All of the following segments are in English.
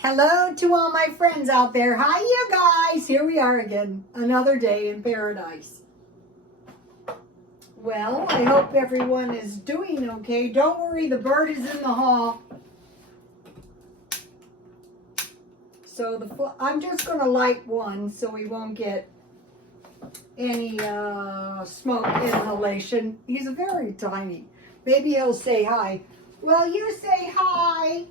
Hello to all my friends out there. Hi, you guys. Here we are again. Another day in paradise. Well, I hope everyone is doing okay. Don't worry, the bird is in the hall. So I'm just going to light one so we won't get any smoke inhalation. He's very tiny. Maybe he'll say hi. Well, you say hi.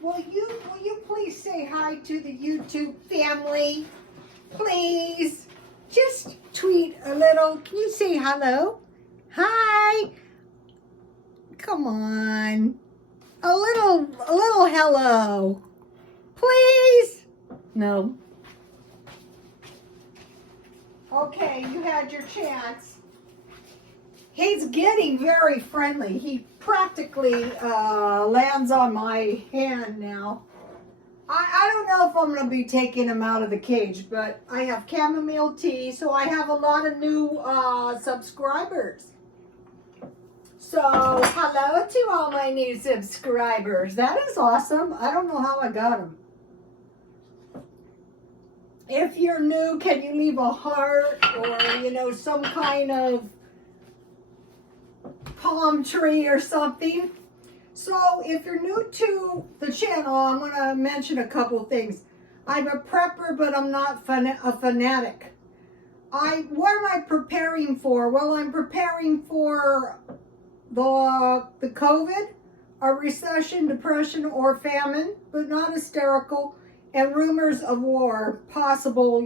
Will you please say hi to the YouTube family? Please. Just tweet a little. Can you say hello? Hi. Come on. A little hello. Please. No. Okay, you had your chance. He's getting very friendly. He practically lands on my hand now. I don't know if I'm going to be taking him out of the cage, but I have chamomile tea, so I have a lot of new subscribers. So, hello to all my new subscribers. That is awesome. I don't know how I got them. If you're new, can you leave a heart or, some kind of palm tree or something? So if you're new to the channel, I'm going to mention a couple things. I'm a prepper, but I'm not a fanatic. What am I preparing for? Well, I'm preparing for the COVID, a recession, depression, or famine, but not hysterical, and rumors of war, possible,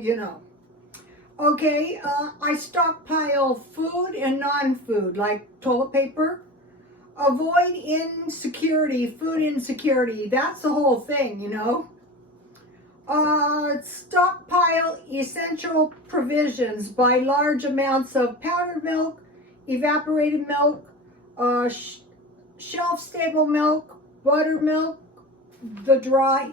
Okay, I stockpile food and non-food, like toilet paper. Avoid insecurity, food insecurity. That's the whole thing, Stockpile essential provisions. Buy large amounts of powdered milk, evaporated milk, shelf-stable milk, buttermilk, the dry,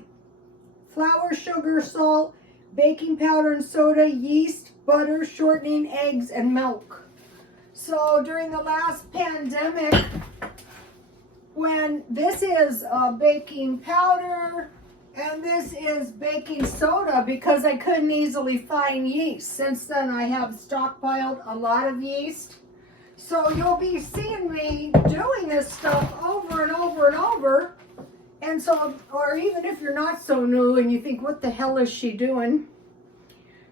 flour, sugar, salt, baking powder and soda, yeast, butter, shortening, eggs, and milk. So during the last pandemic, when this is baking powder and this is baking soda because I couldn't easily find yeast. Since then I have stockpiled a lot of yeast. So you'll be seeing me doing this stuff over and over and over. And so, or even if you're not so new and you think, what the hell is she doing?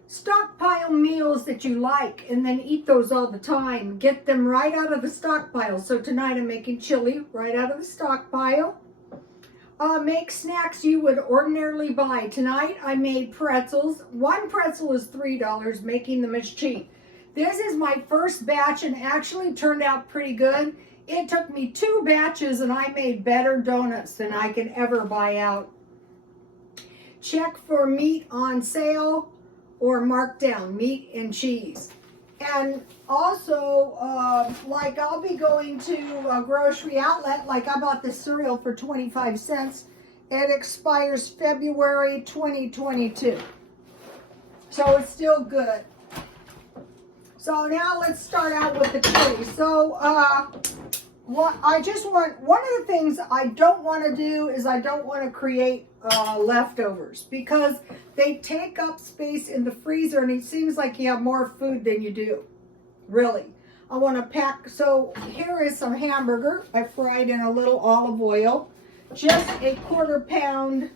Stockpile meals that you like and then eat those all the time. Get them right out of the stockpile. So tonight I'm making chili right out of the stockpile. Make snacks you would ordinarily buy. Tonight I made pretzels. One pretzel is $3, making them as cheap. This is my first batch and actually turned out pretty good. It took me 2 batches and I made better donuts than I can ever buy out. Check for meat on sale or marked down, meat and cheese. And also, like I'll be going to a grocery outlet, like I bought this cereal for 25 cents. It expires February 2022. So it's still good. So now let's start out with the chili. So one of the things I don't want to do is I don't want to create leftovers because they take up space in the freezer and it seems like you have more food than you do. Really. I want to pack. So here is some hamburger. I fried in a little olive oil. Just a 1/4 pound.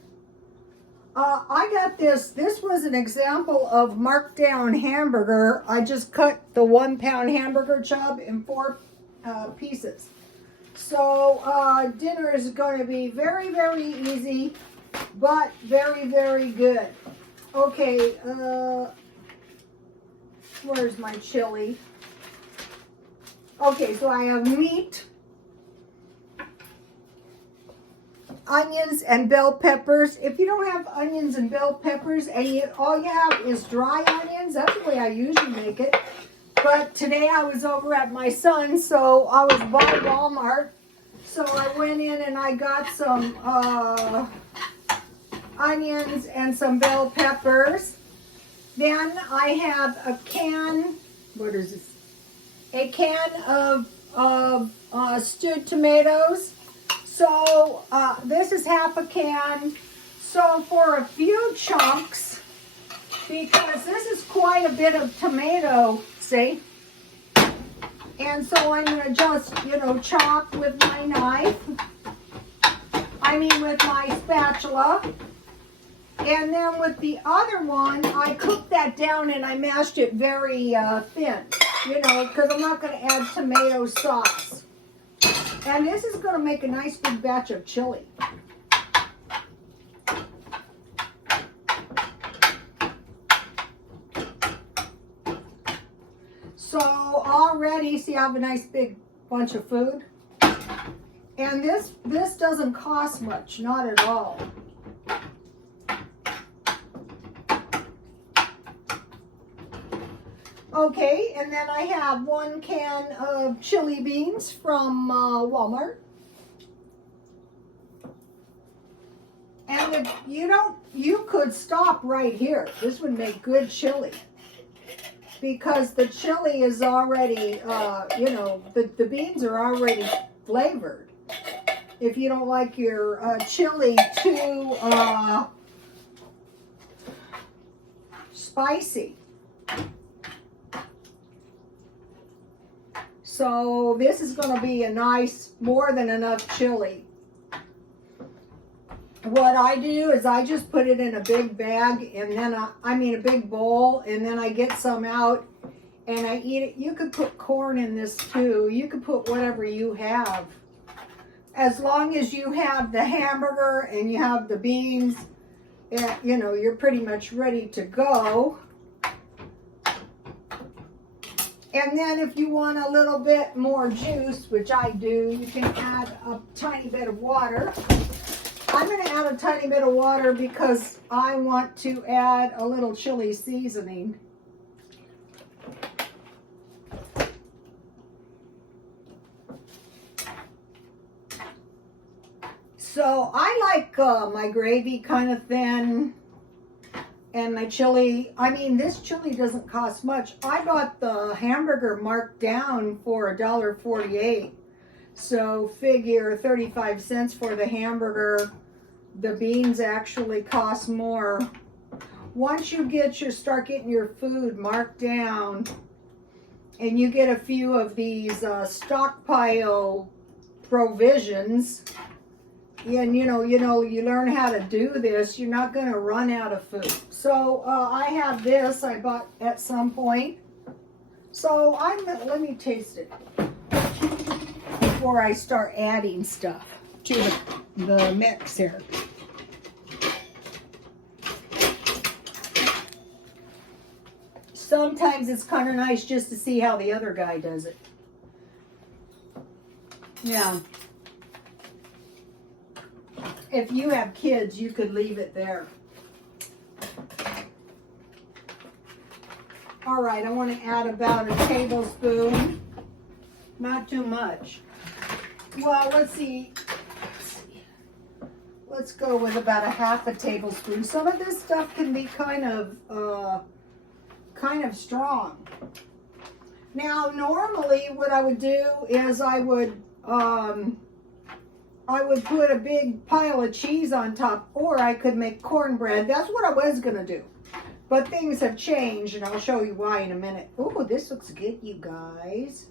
I got this. This was an example of marked down hamburger. I just cut the 1 pound hamburger chub in 4 pieces. So dinner is going to be very, very easy, but very, very good. Okay, where's my chili? Okay, so I have meat, onions, and bell peppers. If you don't have onions and bell peppers, and all you have is dry onions, that's the way I usually make it. But today I was over at my son's, so I was by Walmart. So I went in and I got some onions and some bell peppers. Then I have a can, what is this? A can of stewed tomatoes. So this is half a can. So for a few chunks, because this is quite a bit of tomato, see? And so I'm going to just, you know, chop with my knife. I mean with my spatula. And then with the other one, I cooked that down and I mashed it very thin. You know, because I'm not going to add tomato sauce. And this is going to make a nice big batch of chili. So already, see, I have a nice big bunch of food. And this doesn't cost much, not at all. Okay, and then I have 1 can of chili beans from Walmart. And if you could stop right here. This would make good chili. Because the chili is already, you know, the beans are already flavored. If you don't like your chili too spicy. So this is going to be a nice, more than enough chili. What I do is I just put it in a big bag, and then I mean a big bowl, and then I get some out and I eat it. You could put corn in this too. You could put whatever you have. As long as you have the hamburger and you have the beans, you know, you're pretty much ready to go. And then if you want a little bit more juice, which I do, you can add a tiny bit of water. I'm going to add a tiny bit of water because I want to add a little chili seasoning. So I like my gravy kind of thin. And my chili, I mean, this chili doesn't cost much. I bought the hamburger marked down for $1.48. So figure 35 cents for the hamburger. The beans actually cost more. Once you start getting your food marked down, and you get a few of these Stockpile provisions, and you learn how to do this, you're not going to run out of food. So I have this I bought at some point. So let me taste it before I start adding stuff to the mix here. Sometimes it's kind of nice just to see how the other guy does it. Yeah. If you have kids, you could leave it there. All right, I want to add about a tablespoon. Not too much. Well, let's see. Let's go with about a half a tablespoon. Some of this stuff can be kind of strong. Now, normally what I would do is I would put a big pile of cheese on top, or I could make cornbread. That's what I was going to do. But things have changed, and I'll show you why in a minute. Oh, this looks good, you guys.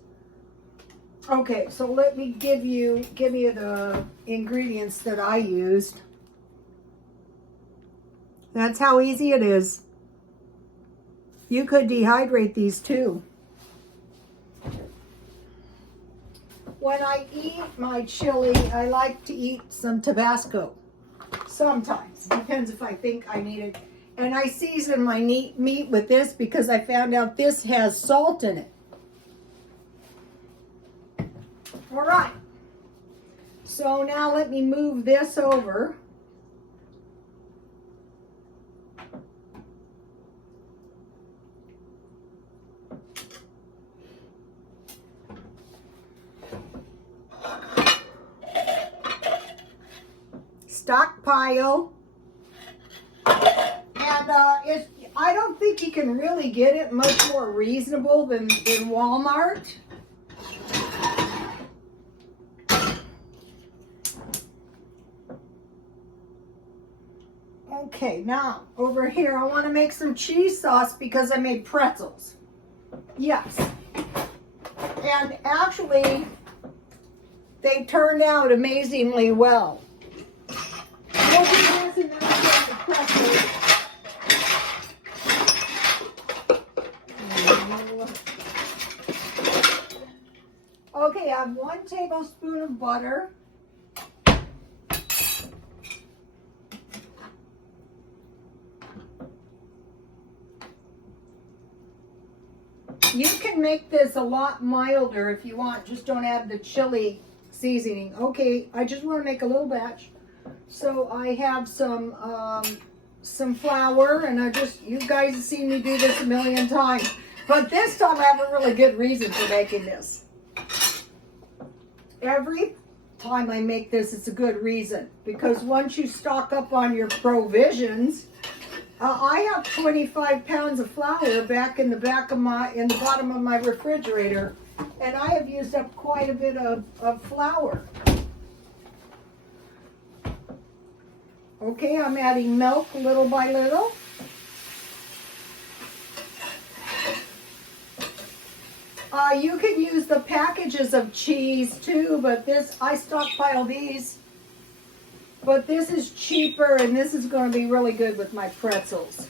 Okay, so let me give you the ingredients that I used. That's how easy it is. You could dehydrate these too. When I eat my chili, I like to eat some Tabasco. Sometimes. Depends if I think I need it. And I season my meat with this because I found out this has salt in it. All right. So now let me move this over. Stockpile, and I don't think you can really get it much more reasonable than Walmart. Okay, now over here I want to make some cheese sauce because I made pretzels. Yes. And actually, they turned out amazingly well. We'll do this and then we'll get the pretzels. Okay, I have 1 tablespoon of butter. You can make this a lot milder if you want. Just don't add the chili seasoning. Okay, I just want to make a little batch. So I have some flour, and you guys have seen me do this a million times. But this time I have a really good reason for making this. Every time I make this, it's a good reason. Because once you stock up on your provisions, I have 25 pounds of flour back in the bottom of my refrigerator, and I have used up quite a bit of flour. Okay, I'm adding milk little by little. You can use the packages of cheese too, but I stockpile these. But this is cheaper, and this is going to be really good with my pretzels.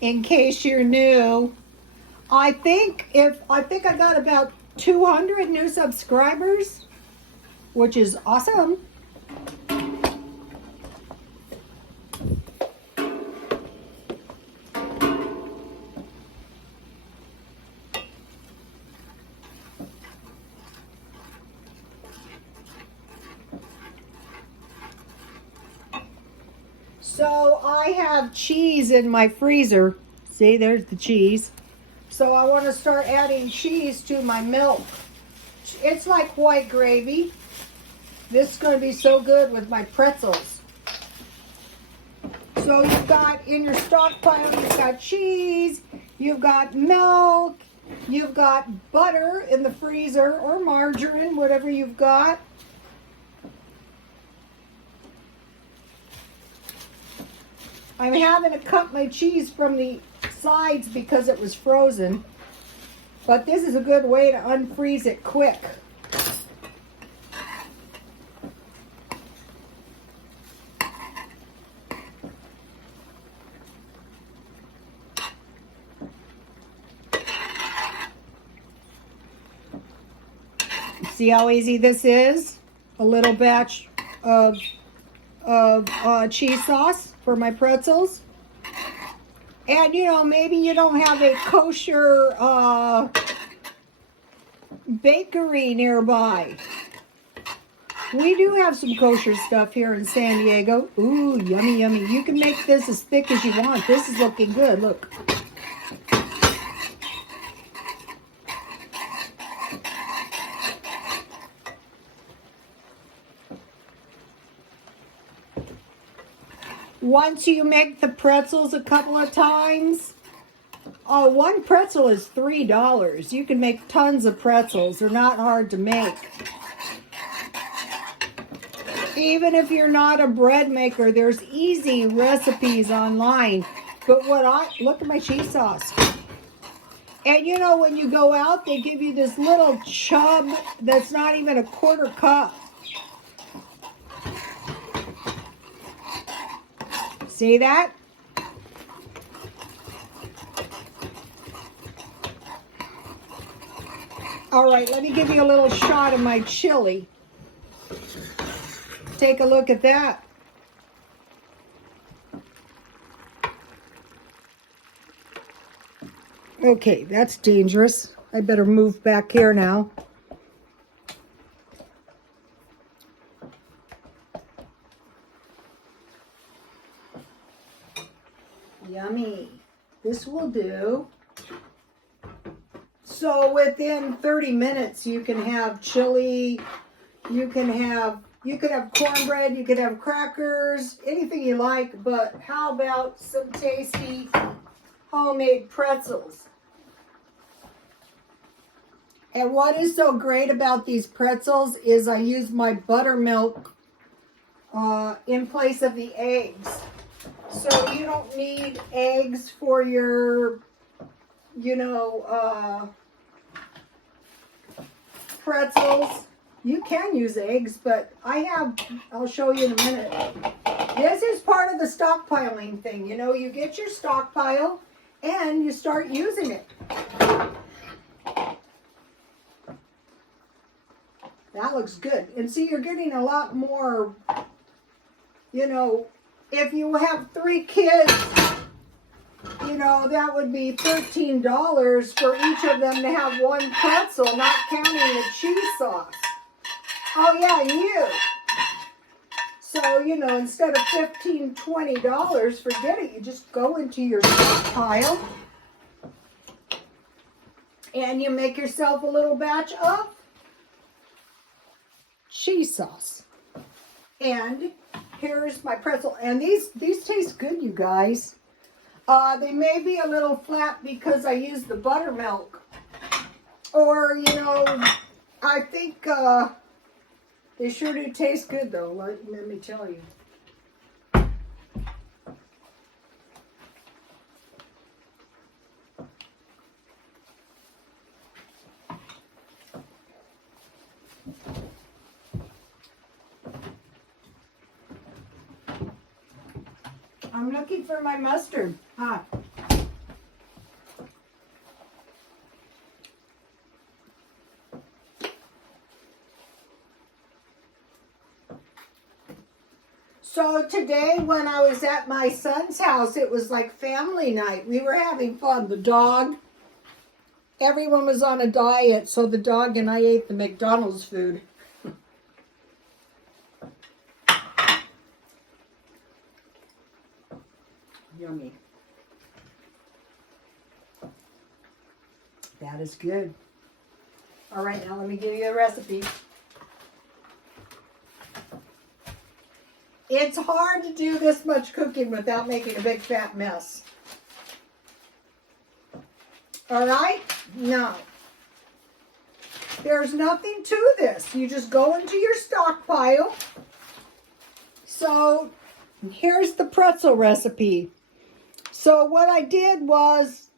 In case you're new, I think I got about 200 new subscribers, which is awesome. So I have cheese in my freezer. See, there's the cheese. So I want to start adding cheese to my milk. It's like white gravy. This is going to be so good with my pretzels. So you've got in your stockpile, you've got cheese, you've got milk, you've got butter in the freezer or margarine, whatever you've got. I'm having to cut my cheese from the sides because it was frozen. But this is a good way to unfreeze it quick. See how easy this is? A little batch of cheese sauce for my pretzels. And you know, maybe you don't have a kosher bakery nearby. We do have some kosher stuff here in San Diego. Ooh, yummy, yummy. You can make this as thick as you want. This is looking good, look. Once you make the pretzels a couple of times, one pretzel is $3. You can make tons of pretzels. They're not hard to make. Even if you're not a bread maker, there's easy recipes online. But look at my cheese sauce. And you know, when you go out, they give you this little chub that's not even a quarter cup. See that? All right, let me give you a little shot of my chili. Take a look at that. Okay, that's dangerous. I better move back here now. Yummy. This will do. So within 30 minutes, you can have chili, you can have cornbread, you can have crackers, anything you like, but how about some tasty homemade pretzels? And what is so great about these pretzels is I use my buttermilk in place of the eggs. So you don't need eggs for your, pretzels. You can use eggs, but I'll show you in a minute. This is part of the stockpiling thing. You get your stockpile and you start using it. That looks good. And see, you're getting a lot more, if you have 3 kids, that would be $13 for each of them to have 1 pretzel, not counting the cheese sauce. Oh yeah, you. So, instead of $15, $20, forget it. You just go into your stockpile and you make yourself a little batch of cheese sauce. And here's my pretzel. And these taste good, you guys. They may be a little flat because I use the buttermilk. Or, I think they sure do taste good, though, let me tell you. I'm looking for my mustard. So today when I was at my son's house, it was like family night. We were having fun. The dog, everyone was on a diet, so the dog and I ate the McDonald's food. Yummy. That is good. All right, now let me give you a recipe. It's hard to do this much cooking without making a big fat mess. All right? Now, there's nothing to this. You just go into your stockpile. So, here's the pretzel recipe. So, what I did was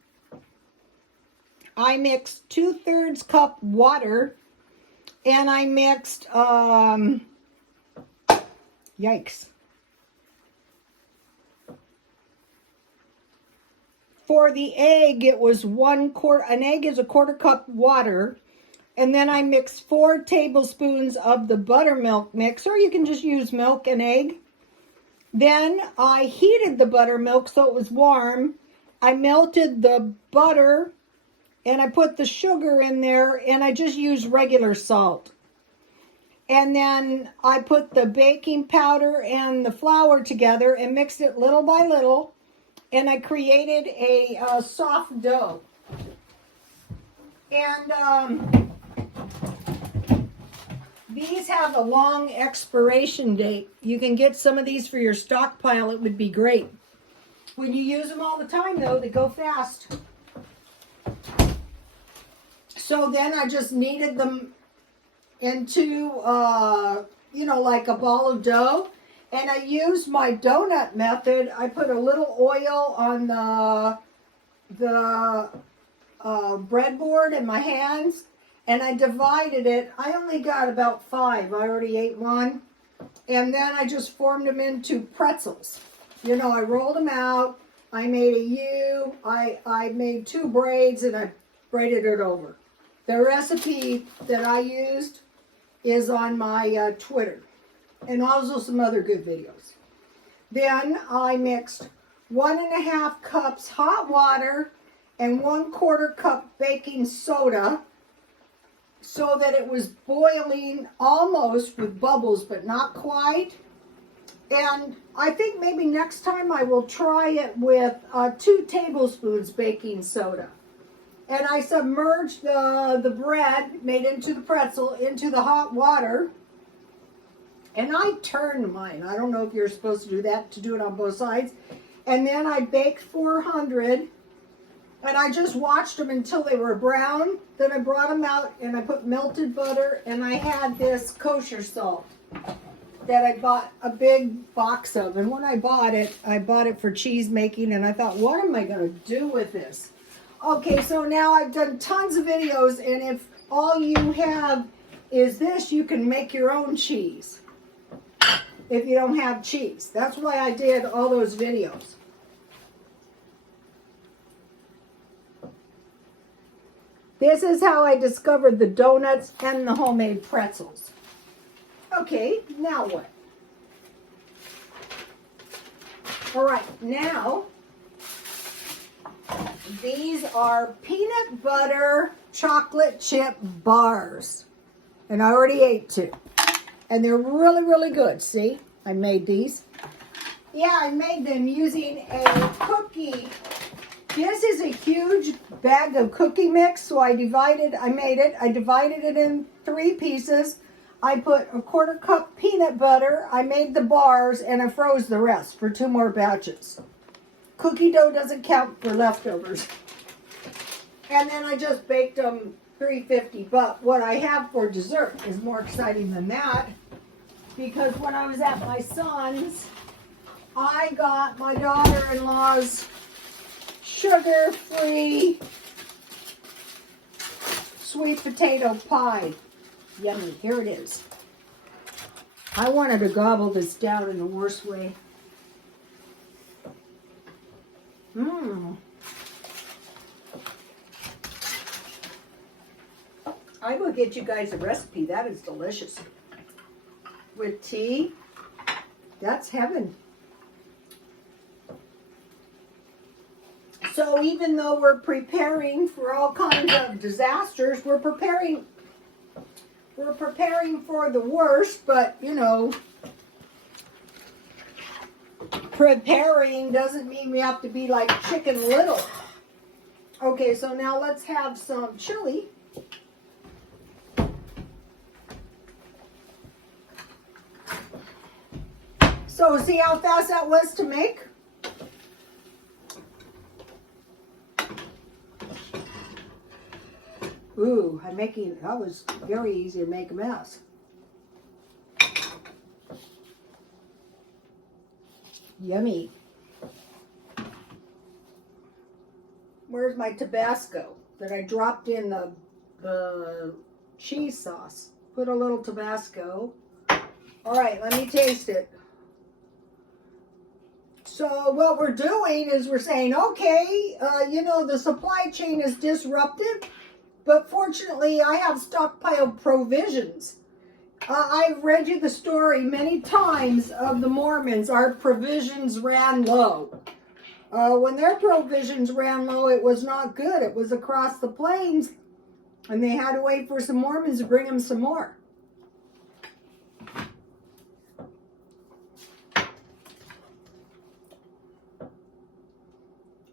I mixed 2/3 cup water and I mixed, yikes. For the egg, it was an egg is a 1/4 cup water. And then I mixed 4 tablespoons of the buttermilk mix, or you can just use milk and egg. Then I heated the buttermilk so it was warm. I melted the butter and I put the sugar in there and I just used regular salt. And then I put the baking powder and the flour together and mixed it little by little. And I created a soft dough. And these have a long expiration date. You can get some of these for your stockpile. It would be great. When you use them all the time, though, they go fast. So then I just kneaded them into, like a ball of dough. And I used my donut method. I put a little oil on the breadboard in my hands. And I divided it. I only got about 5. I already ate one. And then I just formed them into pretzels. I rolled them out. I made a U. I made 2 braids and I braided it over. The recipe that I used is on my Twitter. And also some other good videos. Then I mixed 1½ cups hot water and 1/4 cup baking soda so that it was boiling almost with bubbles, but not quite. And I think maybe next time I will try it with 2 tablespoons baking soda. And I submerged the bread made into the pretzel into the hot water. And I turned mine. I don't know if you're supposed to do that, to do it on both sides. And then I baked 400. And I just watched them until they were brown. Then I brought them out and I put melted butter. And I had this kosher salt that I bought a big box of. And when I bought it for cheese making. And I thought, what am I going to do with this? Okay, so now I've done tons of videos, and if all you have is this, you can make your own cheese if you don't have cheese. That's why I did all those videos. This is how I discovered the donuts and the homemade pretzels. Okay, now what? All right, now these are peanut butter chocolate chip bars. And I already ate two. And they're really, really good. See, I made these. Yeah, I made them using a cookie. This is a huge bag of cookie mix. So I divided it in 3 pieces. I put a 1/4 cup peanut butter. I made the bars and I froze the rest for 2 more batches. Cookie dough doesn't count for leftovers. And then I just baked them 350. But what I have for dessert is more exciting than that. Because when I was at my son's, I got my daughter-in-law's sugar-free sweet potato pie. Yummy. Here it is. I wanted to gobble this down in the worst way. I will get you guys a recipe. That is delicious. With tea, that's heaven. So even though we're preparing for all kinds of disasters, we're preparing for the worst, but you know, preparing doesn't mean we have to be like Chicken Little. Okay, so now let's have some chili. So see how fast that was to make? Ooh, that was very easy to make a mess. Yummy. Where's my Tabasco that I dropped in the cheese sauce? Put a little Tabasco. All right, let me taste it. So what we're doing is we're saying, okay, you know, the supply chain is disrupted, but fortunately I have stockpiled provisions. I've read you the story many times of the Mormons. Our provisions ran low. When their provisions ran low, it was not good. It was across the plains, and they had to wait for some Mormons to bring them some more.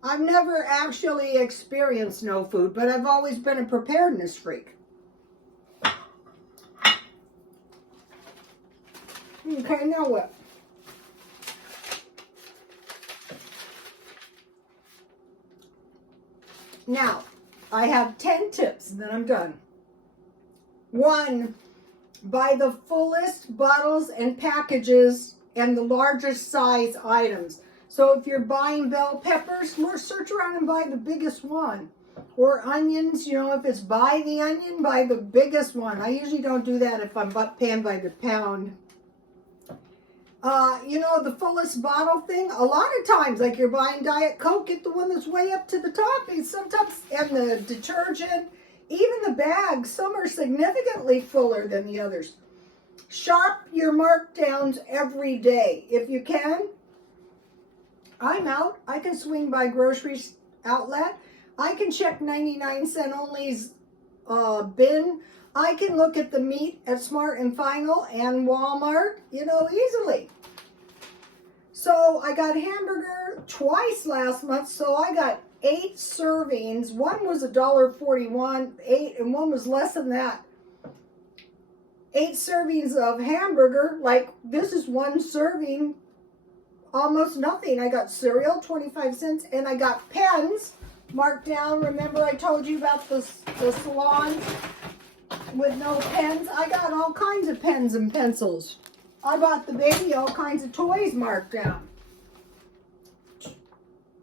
I've never actually experienced no food, but I've always been a preparedness freak. Okay, now what? Now, I have 10 tips, and then I'm done. 1, buy the fullest bottles and packages and the largest size items. So if you're buying bell peppers, search around and buy the biggest one. Or onions, you know, if it's buy the onion, buy the biggest one. I usually don't do that if I'm paying by the pound. You know, the fullest bottle thing, a lot of times, like you're buying Diet Coke, get the one that's way up to the top. And sometimes, and the detergent, even the bags, some are significantly fuller than the others. Shop your markdowns every day. If you can, I'm out. I can swing by grocery outlet. I can check 99-cent only's bin. I can look at the meat at Smart and Final and Walmart, you know, easily. So I got hamburger twice last month, so I got 8 servings. One was $1.41, 8, and one was less than that. 8 servings of hamburger. Like, this is one serving, almost nothing. I got cereal, 25 cents, and I got pens marked down. Remember I told you about the salon with no pens? I got all kinds of pens and pencils. I bought the baby all kinds of toys marked down.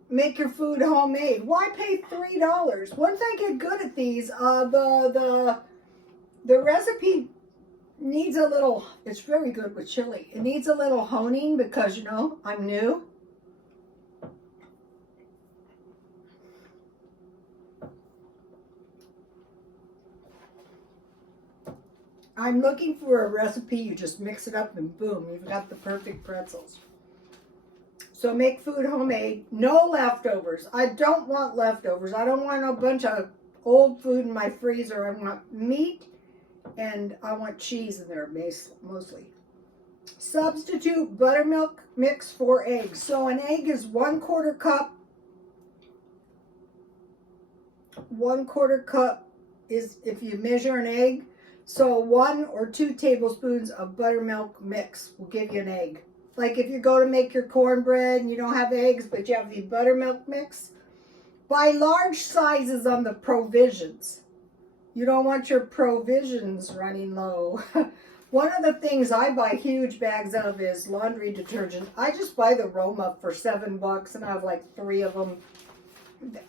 Make your food homemade. Why pay $3? Once I get good at these, the recipe needs a little, it's very good with chili. It needs a little honing because, you know, I'm new. I'm looking for a recipe. You just mix it up and boom, you've got the perfect pretzels. So make food homemade. No leftovers. I don't want leftovers. I don't want a bunch of old food in my freezer. I want meat and I want cheese in there mostly. Substitute buttermilk mix for eggs. So an egg is 1/4 cup. 1/4 cup is if you measure an egg. So 1 or 2 tablespoons of buttermilk mix will give you an egg. Like if you go to make your cornbread and you don't have eggs, but you have the buttermilk mix. Buy large sizes on the provisions. You don't want your provisions running low. One of the things I buy huge bags of is laundry detergent. I just buy the Roma for $7 and I have like 3 of them.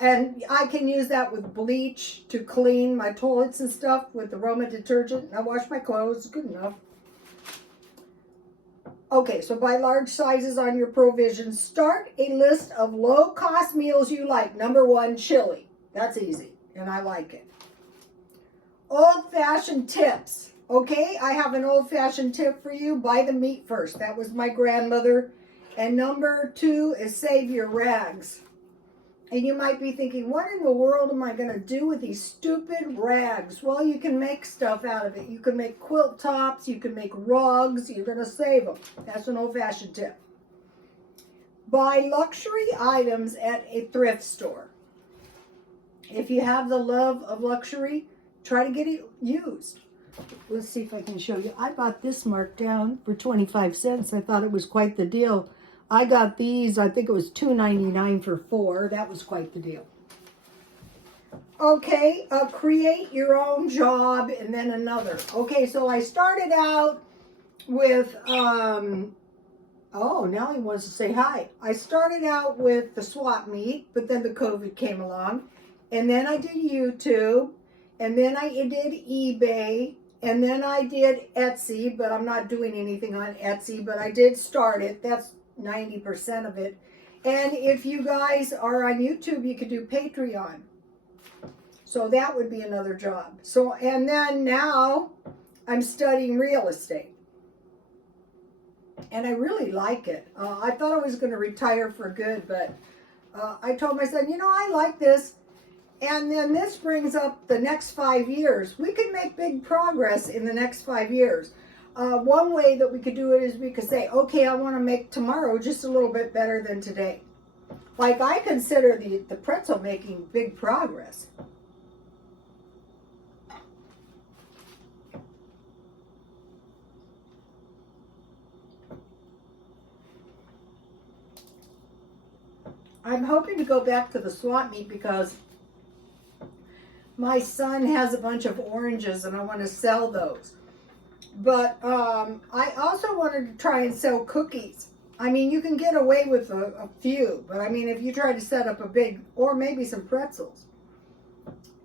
And I can use that with bleach to clean my toilets and stuff with the Roma detergent. And I wash my clothes, good enough. Okay, so buy large sizes on your provisions. Start a list of low-cost meals you like. Number 1, chili. That's easy, and I like it. Old-fashioned tips. Okay, I have an old-fashioned tip for you. Buy the meat first. That was my grandmother. And number 2 is save your rags. And you might be thinking, what in the world am I going to do with these stupid rags? Well, you can make stuff out of it. You can make quilt tops. You can make rugs. You're going to save them. That's an old-fashioned tip. Buy luxury items at a thrift store. If you have the love of luxury, try to get it used. Let's see if I can show you. I bought this marked down for 25 cents. I thought it was quite the deal. I got these, I think it was $2.99 for 4. That was quite the deal. Okay, create your own job and then another. Okay, so I started out with, oh, Nellie wants to say hi. I started out with the swap meet, but then the COVID came along. And then I did YouTube, and then I did eBay, and then I did Etsy, but I'm not doing anything on Etsy, but I did start it. That's 90% of it. And if you guys are on YouTube, you could do Patreon. So that would be another job. So, and then now I'm studying real estate. And I really like it. I thought I was going to retire for good, but I told my son, you know, I like this. And then this brings up the next 5 years. We could make big progress in the next 5 years. One way that we could do it is we could say, okay, I want to make tomorrow just a little bit better than today. Like I consider the pretzel making big progress. I'm hoping to go back to the swap meet because my son has a bunch of oranges and I want to sell those. But I also wanted to try and sell cookies. I mean, you can get away with a few, but I mean, if you try to set up a big, or maybe some pretzels.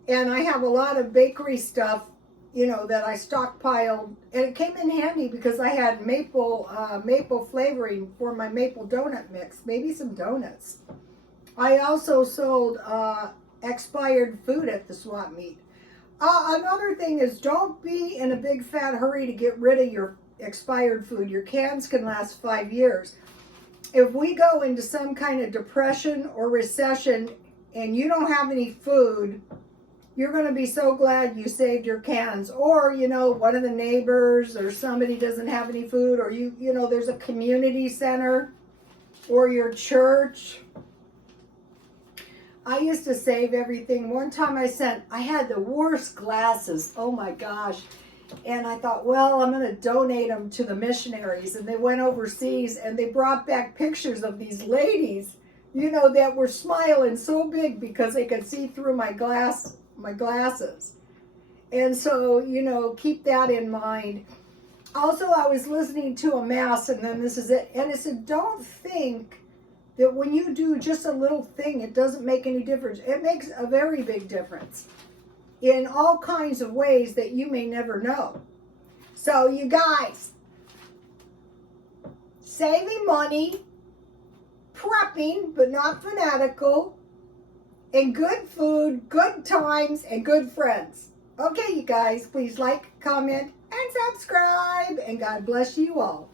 And I have a lot of bakery stuff, you know, that I stockpiled, and it came in handy because I had maple flavoring for my maple donut mix, maybe some donuts. I also sold expired food at the swap meet. Another thing is don't be in a big fat hurry to get rid of your expired food. Your cans can last 5 years. If we go into some kind of depression or recession and you don't have any food, you're going to be so glad you saved your cans. Or, you know, one of the neighbors or somebody doesn't have any food, or you know, there's a community center or your church. I used to save everything. One time I had the worst glasses. Oh my gosh. And I thought, well, I'm going to donate them to the missionaries. And they went overseas and they brought back pictures of these ladies, you know, that were smiling so big because they could see through my glasses. And so, you know, keep that in mind. Also, I was listening to a mass, and then this is it. And it said, don't think that when you do just a little thing, it doesn't make any difference. It makes a very big difference in all kinds of ways that you may never know. So you guys, saving money, prepping, but not fanatical, and good food, good times, and good friends. Okay, you guys, please like, comment, and subscribe, and God bless you all.